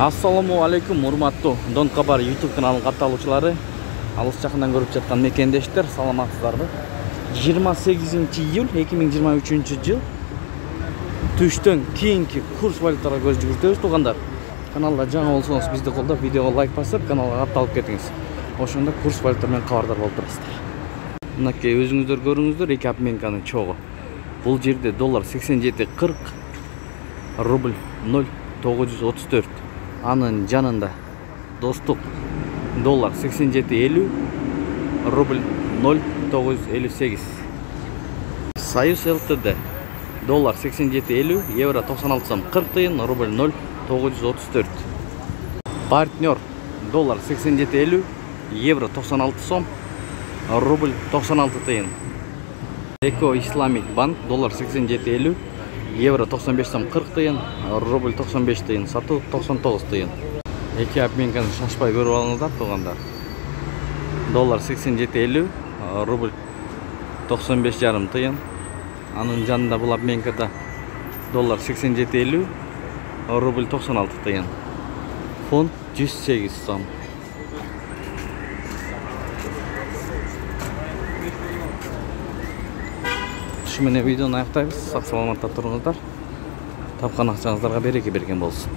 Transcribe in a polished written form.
Assalamu alaikum, урматтуу Дон Кабар YouTube каналынын катталуучулары, алыс жакындан көрүп жаткан мекендештер, саламатсыздарбы? 28-июль 2023 жыл түштөн кийинки курс валюталарга көз жүгүртөбүз туугандар. Каналда жаңы болсоңуз бизди колдоп, видеого лайк басып, каналга катталып кетиңиз. Ошондо курс валюта менен кабардар болуп турасыздар. Мынакей өзүңүздөр көрүңүздөр, эки обменканын чогу. Бул жерде доллар 87.40, рубль 0.934. Анын жанында достук доллар 87.50, рубль 0.958. Союз ЛТД доллар 87.50, евро 96 сом 40 тыйын, рубль 0.934. Партнер доллар 87.50, евро 96 сом, рубль 96 тыйын. Эко Исламик банк доллар 87.50, евро 95 сом 40 тыйын, рубль 95 тыйын, сатуу 99 тыйын. Эки обменканы шашпай көрүп алыңыздар туугандар. Доллар 87.50, рубль 95,5 тыйын. Анын жанында бул обменкада доллар 87.50, рубль 96 тыйын. Фунт 108 сом. Менен видеону аяктайбыз. Сак саламатта туруңуздар. Тапкан акчаңыздарга береке берген болсун.